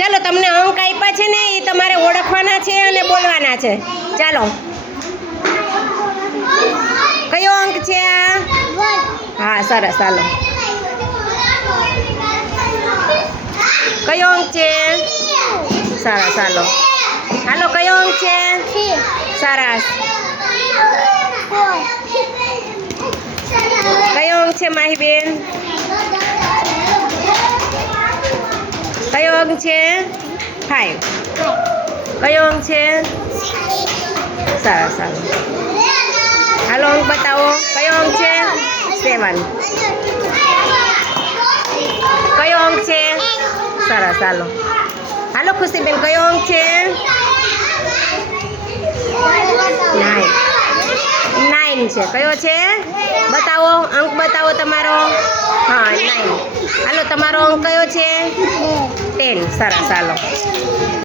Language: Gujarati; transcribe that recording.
ચાલો તમને અંક આપ્યા છે ને એ તમારે ઓળખવાના છે અને બોલવાના છે. ચાલો કયો અંક છે આ? હા સરસ. ચાલો કયો અંક છે? સરસ. ચાલો હાલો કયો અંક છે? સરસ. કયો અંક છે માહીબેન? કયો અંક છે? 5. કયો અંક છે? સરસ. ચાલો હાલો અંક બતાવો. કયો અંક છે? 7. કયો અંક છે? સરસ. ચાલો હાલો ખુશીબેન કયો અંક છે? 9 છે. કયો છે? બતાવો અંક બતાવો તમારો. હા 9. હાલો તમારો અંક કયો છે? 10. સરસ. ચાલો